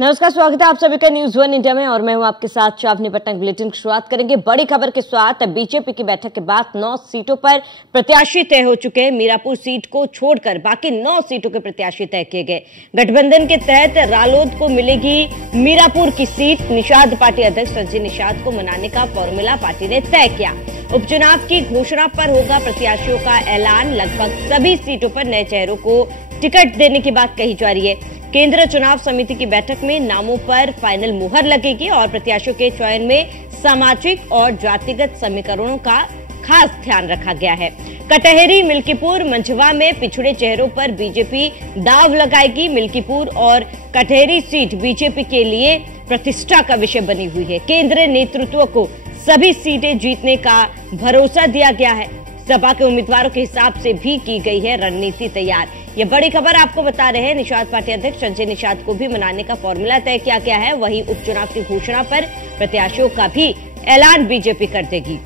नमस्कार, स्वागत है आप सभी का न्यूज वन इंडिया में और मैं हूं आपके साथ चावनी पटना। बुलेटिन की शुरुआत करेंगे बड़ी खबर के साथ। बीजेपी की बैठक के बाद 9 सीटों पर प्रत्याशी तय हो चुके हैं। मीरापुर सीट को छोड़कर बाकी 9 सीटों के प्रत्याशी तय किए गए। गठबंधन के तहत रालोद को मिलेगी मीरापुर की सीट। निषाद पार्टी अध्यक्ष संजय निषाद को मनाने का फॉर्मूला पार्टी ने तय किया। उपचुनाव की घोषणा पर होगा प्रत्याशियों का ऐलान। लगभग सभी सीटों पर नए चेहरों को टिकट देने की बात कही जा रही है। केंद्रीय चुनाव समिति की बैठक में नामों पर फाइनल मुहर लगेगी और प्रत्याशियों के चयन में सामाजिक और जातिगत समीकरणों का खास ध्यान रखा गया है। कटहरी, मिल्कीपुर, मंझवा में पिछड़े चेहरों पर बीजेपी दाव लगाएगी। मिल्कीपुर और कटहरी सीट बीजेपी के लिए प्रतिष्ठा का विषय बनी हुई है। केंद्रीय नेतृत्व को सभी सीटें जीतने का भरोसा दिया गया है। सपा के उम्मीदवारों के हिसाब से भी की गई है रणनीति तैयार। ये बड़ी खबर आपको बता रहे हैं। निषाद पार्टी अध्यक्ष संजय निषाद को भी मनाने का फॉर्मूला तय किया गया है। वहीं उपचुनाव की घोषणा पर प्रत्याशियों का भी ऐलान बीजेपी कर देगी।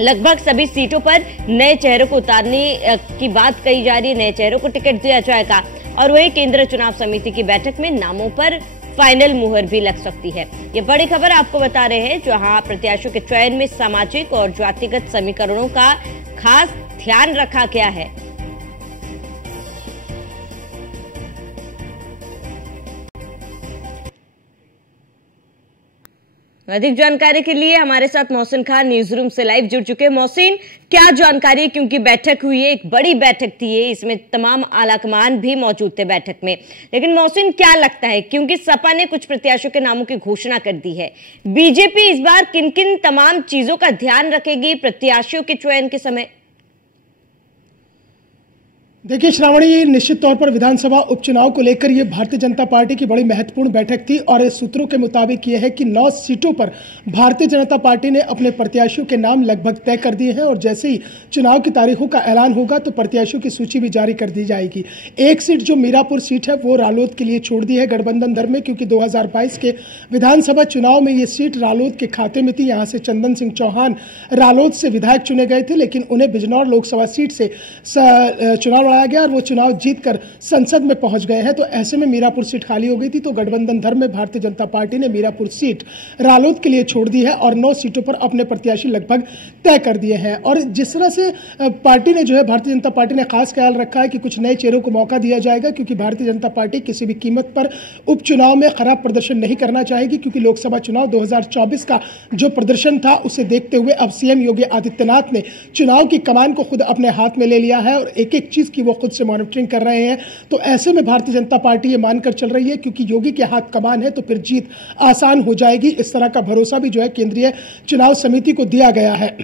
लगभग सभी सीटों पर नए चेहरों को उतारने की बात कही जा रही है। नए चेहरों को टिकट दिया जाएगा और वहीं केंद्रीय चुनाव समिति की बैठक में नामों पर फाइनल मुहर भी लग सकती है। ये बड़ी खबर आपको बता रहे हैं, जहां प्रत्याशियों के चयन में सामाजिक और जातिगत समीकरणों का खास ध्यान रखा गया है। अधिक जानकारी के लिए हमारे साथ मोहसिन खान न्यूज रूम से लाइव जुड़ चुके हैं। मोहसिन, क्या जानकारी है? क्योंकि बैठक हुई है, एक बड़ी बैठक थी ये, इसमें तमाम आलाकमान भी मौजूद थे बैठक में। लेकिन मोहसिन, क्या लगता है, क्योंकि सपा ने कुछ प्रत्याशियों के नामों की घोषणा कर दी है, बीजेपी इस बार किन किन तमाम चीजों का ध्यान रखेगी प्रत्याशियों के चयन के समय? देखिए श्रावणी, निश्चित तौर पर विधानसभा उपचुनाव को लेकर ये भारतीय जनता पार्टी की बड़ी महत्वपूर्ण बैठक थी और इस सूत्रों के मुताबिक ये है कि 9 सीटों पर भारतीय जनता पार्टी ने अपने प्रत्याशियों के नाम लगभग तय कर दिए हैं और जैसे ही चुनाव की तारीखों का ऐलान होगा तो प्रत्याशियों की सूची भी जारी कर दी जाएगी। एक सीट जो मीरापुर सीट है वो रालोद के लिए छोड़ दी है गठबंधन धर्म में, क्योंकि 2022 के विधानसभा चुनाव में ये सीट रालोद के खाते में थी। यहाँ से चंदन सिंह चौहान रालोद से विधायक चुने गए थे, लेकिन उन्हें बिजनौर लोकसभा सीट से चुनाव लड़ा गया और वो चुनाव जीतकर संसद में पहुंच गए हैं। तो ऐसे में मीरापुर सीट खाली हो गई थी, तो गठबंधन धर्म में भारतीय जनता पार्टी ने मीरापुर सीट रालोद के लिए छोड़ दी है और 9 सीटों पर अपने प्रत्याशी लगभग तय कर दिए हैं। और जिस तरह से पार्टी ने जो है, भारतीय जनता पार्टी ने खास ख्याल रखा है कि कुछ नए चेहरों को मौका दिया जाएगा, क्योंकि भारतीय जनता पार्टी किसी भी कीमत पर उपचुनाव में खराब प्रदर्शन नहीं करना चाहेगी, क्योंकि लोकसभा चुनाव 2024 का जो प्रदर्शन था उसे देखते हुए अब सीएम योगी आदित्यनाथ ने चुनाव की कमान को खुद अपने हाथ में ले लिया है और एक एक चीज की वो खुद से मॉनिटरिंग कर रहे हैं। तो ऐसे में भारतीय जनता पार्टी ये मानकर चल रही है क्योंकि योगी के हाथ कमान है तो फिर जीत आसान हो जाएगी। इस तरह का भरोसा भी जो है केंद्रीय चुनाव समिति को दिया गया है।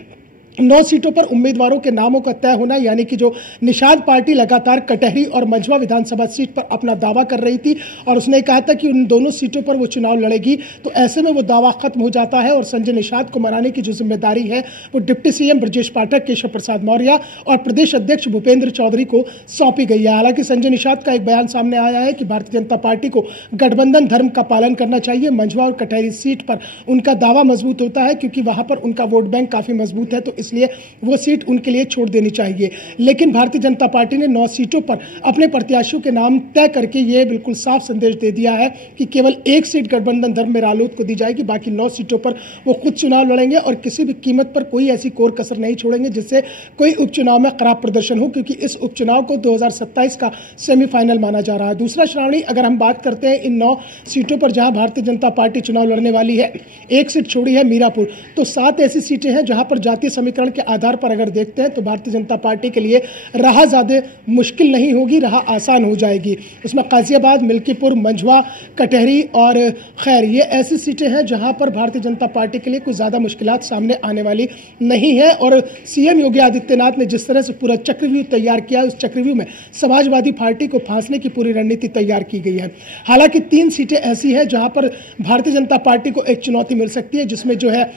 9 सीटों पर उम्मीदवारों के नामों का तय होना, यानी कि जो निषाद पार्टी लगातार कटहरी और मंझवा विधानसभा सीट पर अपना दावा कर रही थी और उसने कहा था कि उन दोनों सीटों पर वो चुनाव लड़ेगी, तो ऐसे में वो दावा खत्म हो जाता है और संजय निषाद को मनाने की जो जिम्मेदारी है वो डिप्टी सीएम ब्रजेश पाठक, केशव प्रसाद मौर्य और प्रदेश अध्यक्ष भूपेंद्र चौधरी को सौंपी गई है। हालांकि संजय निषाद का एक बयान सामने आया है कि भारतीय जनता पार्टी को गठबंधन धर्म का पालन करना चाहिए। मंझवा और कटहरी सीट पर उनका दावा मजबूत होता है क्योंकि वहां पर उनका वोट बैंक काफी मजबूत है, तो इसलिए वो सीट उनके लिए छोड़ देनी चाहिए। लेकिन भारतीय जनता पार्टी ने 9 सीटों पर अपने प्रत्याशियों के नाम तय करके ये बिल्कुल साफ संदेश दे दिया है कि केवल एक सीट गठबंधन धर्म में रालोद को दी जाएगी, बाकी 9 सीटों पर वो खुद चुनाव लड़ेंगे और किसी भी कीमत पर कोई ऐसी कोर कसर नहीं छोड़ेंगे जिससे कोई उपचुनाव में खराब प्रदर्शन हो, क्योंकि इस उपचुनाव को 2027 का सेमीफाइनल माना जा रहा है। दूसरा श्रावणी, अगर हम बात करते हैं इन 9 सीटों पर जहां भारतीय जनता पार्टी चुनाव लड़ने वाली है, एक सीट छोड़ी है मीरापुर, तो 7 ऐसी सीटें हैं जहां पर जातीय समीकरण के आधार पर अगर देखते हैं तो भारतीय जनता पार्टी के लिए राह ज्यादा मुश्किल नहीं होगी, राह आसान हो जाएगी। इसमें गाजियाबाद, मिल्कीपुर, मंझवा, कटहरी और खैर, ये ऐसी सीटें हैं जहां पर भारतीय जनता पार्टी के लिए कुछ ज्यादा मुश्किलात सामने आने वाली नहीं है। और सीएम योगी आदित्यनाथ ने जिस तरह से पूरा चक्रव्यूह तैयार किया, उस चक्रव्यूह में समाजवादी पार्टी को फांसने की पूरी रणनीति तैयार की गई है। हालांकि 3 सीटें ऐसी हैं जहां पर भारतीय जनता पार्टी को एक चुनौती मिल सकती है, जिसमें जो है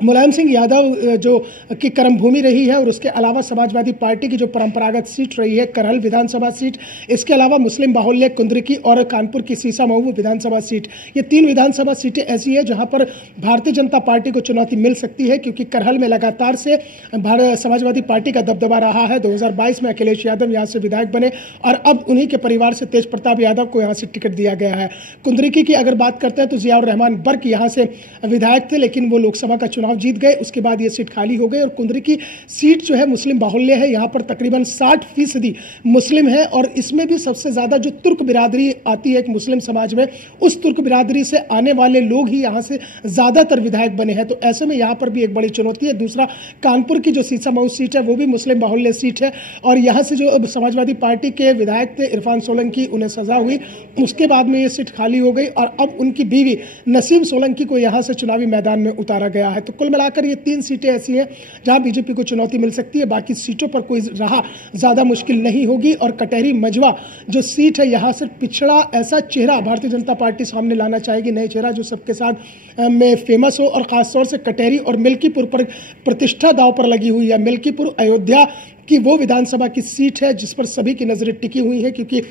मुलायम सिंह यादव जो की कर्मभूमि रही है और उसके अलावा समाजवादी पार्टी की जो परंपरागत सीट रही है करहल विधानसभा सीट, इसके अलावा मुस्लिम बाहुल्य कुंद्रिकी और कानपुर की सीसा-मऊ विधानसभा सीट, ये 3 विधानसभा सीटें ऐसी है जहां पर भारतीय जनता पार्टी को चुनौती मिल सकती है, क्योंकि करहल में लगातार से समाजवादी पार्टी का दबदबा रहा है। 2022 में अखिलेश यादव यहाँ से विधायक बने और अब उन्हीं के परिवार से तेज प्रताप यादव को यहाँ से टिकट दिया गया है। कुंद्रिकी की अगर बात करते हैं तो जियाउर रहमान बर्क यहाँ से विधायक थे, लेकिन वो लोकसभा का चुनाव जीत गए, उसके बाद ये सीट खाली हो गई। और कुंद्रिकी सीट जो है मुस्लिम बाहुल्य है, यहाँ पर तकरीबन 60% मुस्लिम है और इसमें भी सबसे ज्यादा जो तुर्क बिरादरी आती है एक मुस्लिम समाज में, उस तुर्क बिरादरी से आने वाले लोग ही यहाँ से ज्यादातर विधायक बने हैं। तो ऐसे में यहाँ पर भी एक बड़ी चुनौती है। दूसरा, कानपुर की जो सीसा-मऊ सीट है वो भी मुस्लिम बाहुल्य सीट है और यहाँ से जो समाजवादी पार्टी के विधायक थे इरफान सोलंकी, उन्हें सजा हुई, उसके बाद में ये सीट खाली हो गई और अब उनकी बीवी नसीम सोलंकी को यहाँ से चुनावी मैदान में उतारा गया है। तो कुल मिलाकर ये 3 सीटें ऐसी हैं जहां बीजेपी को चुनौती मिल सकती है। बाकी सीटों पर कोई राह ज्यादा मुश्किल नहीं होगी और कटहरी मजवा जो सीट है, यहां से पिछड़ा ऐसा चेहरा भारतीय जनता पार्टी सामने लाना चाहेगी, नए चेहरा जो सबके साथ में फेमस हो। और खासतौर से कटहरी और मिल्कीपुर पर प्रतिष्ठा दांव पर लगी हुई है। मिल्कीपुर अयोध्या की वो विधानसभा की सीट है जिस पर सभी की नजरें टिकी हुई है, क्योंकि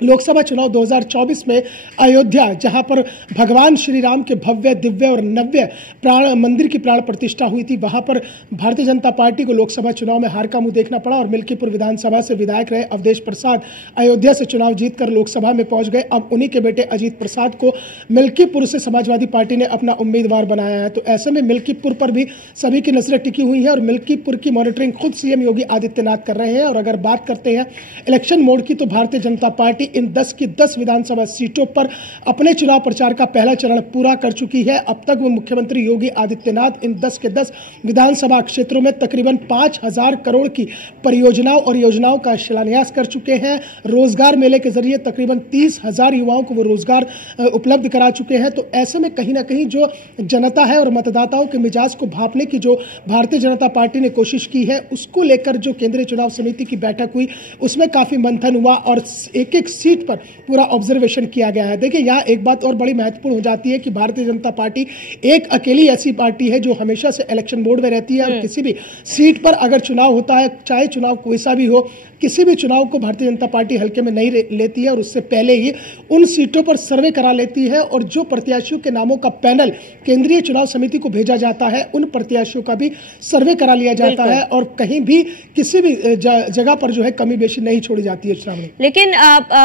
लोकसभा चुनाव 2024 में अयोध्या, जहां पर भगवान श्री राम के भव्य, दिव्य और नव्य प्राण मंदिर की प्राण प्रतिष्ठा हुई थी, वहां पर भारतीय जनता पार्टी को लोकसभा चुनाव में हार का मुंह देखना पड़ा और मिल्कीपुर विधानसभा से विधायक रहे अवधेश प्रसाद अयोध्या से चुनाव जीतकर लोकसभा में पहुंच गए। अब उन्हीं के बेटे अजीत प्रसाद को मिल्कीपुर से समाजवादी पार्टी ने अपना उम्मीदवार बनाया है। तो ऐसे में मिल्कीपुर पर भी सभी की नजरें टिकी हुई है और मिल्कीपुर की मॉनिटरिंग खुद सीएम योगी आदित्यनाथ कर रहे हैं। और अगर बात करते हैं इलेक्शन मोड की, तो भारतीय जनता पार्टी इन 10 की 10 विधानसभा सीटों पर अपने चुनाव प्रचार का पहला चरण पूरा कर चुकी है। अब तक वो मुख्यमंत्री योगी आदित्यनाथ इन 10 के 10 विधानसभा क्षेत्रों में तकरीबन 5,000 करोड़ की परियोजनाओं और योजनाओं का शिलान्यास कर चुके हैं। रोजगार मेले के जरिए तकरीबन 30,000 युवाओं को वो रोजगार उपलब्ध करा चुके हैं। तो ऐसे में कहीं ना कहीं जो जनता है और मतदाताओं के मिजाज को भांपने की जो भारतीय जनता पार्टी ने कोशिश की है, उसको लेकर जो केंद्रीय चुनाव समिति की बैठक हुई उसमें काफी मंथन हुआ और एक एक सीट पर पूरा ऑब्जर्वेशन किया गया है। देखिए, यहाँ एक बात और बड़ी महत्वपूर्ण हो जाती है कि भारतीय जनता पार्टी एक अकेली ऐसी पार्टी है जो हमेशा से इलेक्शन मोड में रहती है और किसी भी सीट पर अगर चुनाव होता है, चाहे चुनाव कोई सा भी हो, किसी भी चुनाव को भारतीय जनता पार्टी हल्के में नहीं लेती है और उससे पहले ही उन सीटों पर सर्वे करा लेती है और जो प्रत्याशियों के नामों का पैनल केंद्रीय चुनाव समिति को भेजा जाता है, उन प्रत्याशियों का भी सर्वे करा लिया जाता है और कहीं भी किसी भी जगह पर जो है कमी बेशी नहीं छोड़ी जाती है। श्रावणी, लेकिन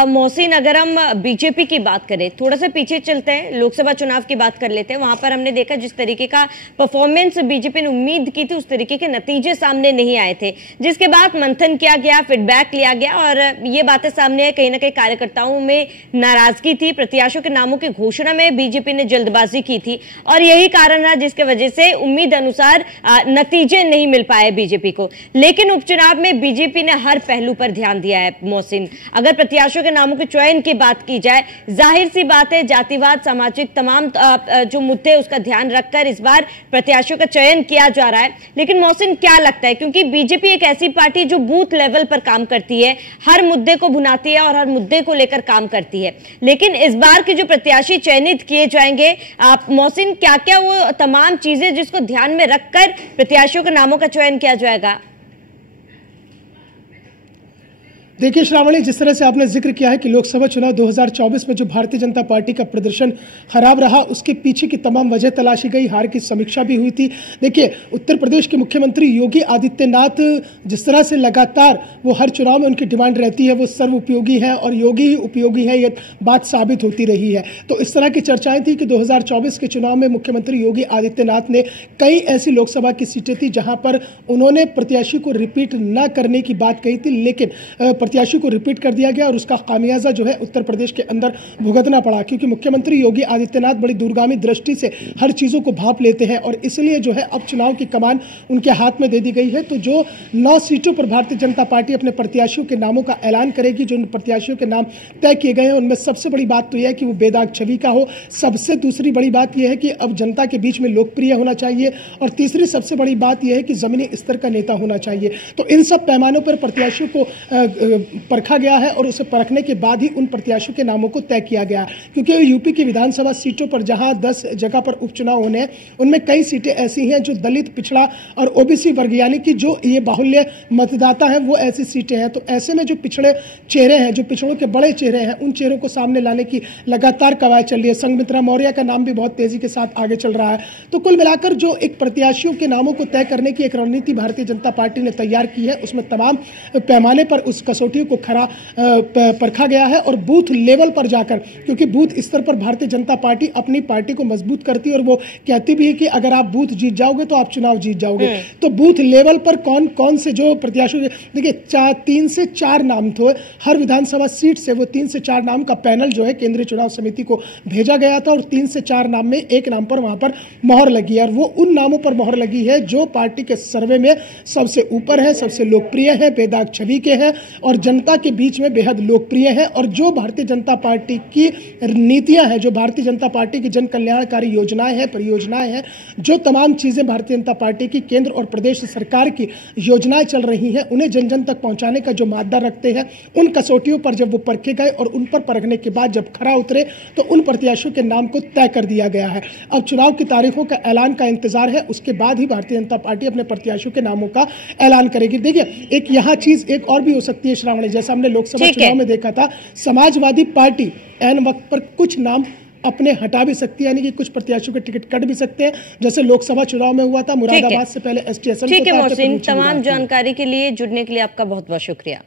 मोहसिन, अगर हम बीजेपी की बात करें, थोड़ा सा पीछे चलते हैं, लोकसभा चुनाव की बात कर लेते हैं। वहां पर हमने देखा जिस तरीके का परफॉर्मेंस बीजेपी ने उम्मीद की थी उस तरीके के नतीजे सामने नहीं आए थे, जिसके बाद मंथन किया गया, फीडबैक लिया गया और ये बातें सामने आई, कहीं ना कहीं कार्यकर्ताओं में नाराजगी थी, प्रत्याशियों के नामों की घोषणा में बीजेपी ने जल्दबाजी की थी और यही कारण रहा जिसके वजह से उम्मीद अनुसार नतीजे नहीं मिल पाए बीजेपी को। लेकिन उपचुनाव में बीजेपी ने हर पहलू पर ध्यान दिया है। मोहसिन, अगर प्रत्याशियों के नामों के चयन की बात की जाए, जाहिर सी बात है जातिवाद, सामाजिक तमाम जो मुद्दे उसका ध्यान रखकर इस बार प्रत्याशियों का चयन किया जा रहा है। लेकिन मोहसिन, क्या लगता है, क्योंकि बीजेपी एक ऐसी पार्टी जो बूथ लेवल पर काम करती है, हर मुद्दे को भुनाती है और हर मुद्दे को लेकर काम करती है, लेकिन इस बार के जो प्रत्याशी चयनित किए जाएंगे, मोहसिन, क्या क्या वो तमाम चीजें जिसको ध्यान में रखकर प्रत्याशियों के नामों का चयन किया जाएगा? देखिए श्रावणी, जिस तरह से आपने जिक्र किया है कि लोकसभा चुनाव 2024 में जो भारतीय जनता पार्टी का प्रदर्शन खराब रहा, उसके पीछे की तमाम वजह तलाशी गई, हार की समीक्षा भी हुई थी। देखिए, उत्तर प्रदेश के मुख्यमंत्री योगी आदित्यनाथ जिस तरह से लगातार वो हर चुनाव में उनकी डिमांड रहती है वो सर्व उपयोगी है और योगी ही उपयोगी है, ये बात साबित होती रही है। तो इस तरह की चर्चाएं थी कि 2024 के चुनाव में मुख्यमंत्री योगी आदित्यनाथ ने कई ऐसी लोकसभा की सीटें थी जहां पर उन्होंने प्रत्याशी को रिपीट न करने की बात कही थी, लेकिन प्रत्याशी को रिपीट कर दिया गया और उसका खामियाजा जो है उत्तर प्रदेश के अंदर भुगतना पड़ा, क्योंकि मुख्यमंत्री योगी आदित्यनाथ बड़ी दूरगामी दृष्टि से हर चीजों को भांप लेते हैं और इसलिए जो है अब चुनाव की कमान उनके हाथ में दे दी गई है। तो जो 9 सीटों पर भारतीय जनता पार्टी अपने प्रत्याशियों के नामों का ऐलान करेगी, जो प्रत्याशियों के नाम तय किए गए हैं उनमें सबसे बड़ी बात तो यह है कि वो बेदाग छवि का हो। सबसे दूसरी बड़ी बात यह है कि अब जनता के बीच में लोकप्रिय होना चाहिए और तीसरी सबसे बड़ी बात यह है कि जमीनी स्तर का नेता होना चाहिए। तो इन सब पैमानों पर प्रत्याशियों को परखा गया है और उसे परखने के बाद ही उन प्रत्याशियों के नामों को तय किया गया, क्योंकि यूपी की विधानसभा सीटों पर जहां 10 जगह पर उपचुनाव होने हैं, उनमें कई सीटें ऐसी हैं जो दलित, पिछड़ा और ओबीसी वर्ग यानी कि जो ये बाहुल्य मतदाता है वो ऐसी सीटें हैं। तो ऐसे में जो पिछड़े चेहरे हैं, जो पिछड़ों के बड़े चेहरे हैं, उन चेहरों को सामने लाने की लगातार कवायद चल रही है। संघमित्रा मौर्य का नाम भी बहुत तेजी के साथ आगे चल रहा है। तो कुल मिलाकर जो एक प्रत्याशियों के नामों को तय करने की एक रणनीति भारतीय जनता पार्टी ने तैयार की है, उसमें तमाम पैमाने पर उस कसौटियों को खरा परखा गया है और बूथ लेवल पर जाकर, क्योंकि बूथ स्तर पर भारतीय जनता पार्टी अपनी पार्टी को मजबूत करती है और वो कहती भी है कि अगर आप बूथ जीत जाओगे तो आप चुनाव जीत जाओगे। तो बूथ लेवल पर कौन कौन से जो प्रत्याशी, देखिए 3 से 4 नाम थे हर विधानसभा सीट से, वो 3 से 4 नाम का पैनल जो है केंद्रीय चुनाव समिति को भेजा गया था और 3 से 4 नाम में एक नाम पर वहां पर मोहर लगी है और वो उन नामों पर मोहर लगी है जो पार्टी के सर्वे में सबसे ऊपर है, सबसे लोकप्रिय है, बेदाग छवि के हैं और जनता के बीच में बेहद लोकप्रिय है और जो भारतीय जनता पार्टी की नीतियां हैं, जो भारतीय जनता पार्टी की जन कल्याणकारी योजनाएं हैं, परियोजनाएं हैं, जो तमाम चीजें भारतीय जनता पार्टी की केंद्र और प्रदेश सरकार की योजनाएं चल रही हैं, उन्हें जन जन तक पहुंचाने का जो मादा रखते हैं, उन कसौटियों पर जब वो परखे गए और उन पर परखने के बाद जब खरा उतरे तो उन प्रत्याशियों के नाम को तय कर दिया गया है। अब चुनाव की तारीखों का ऐलान का इंतजार है, उसके बाद ही भारतीय जनता पार्टी अपने प्रत्याशियों के नामों का ऐलान करेगी। देखिए एक यहाँ चीज एक और भी हो सकती है श्रावणी, जैसा हमने लोकसभा चुनाव में देखा था, समाजवादी पार्टी ऐन वक्त पर कुछ नाम अपने हटा भी सकती है, यानी कि कुछ प्रत्याशियों के टिकट कट भी सकते हैं, जैसे लोकसभा चुनाव में हुआ था मुरादाबाद से पहले एसटी। ठीक है मोहसिन, तमाम जानकारी के लिए जुड़ने के लिए आपका बहुत बहुत शुक्रिया।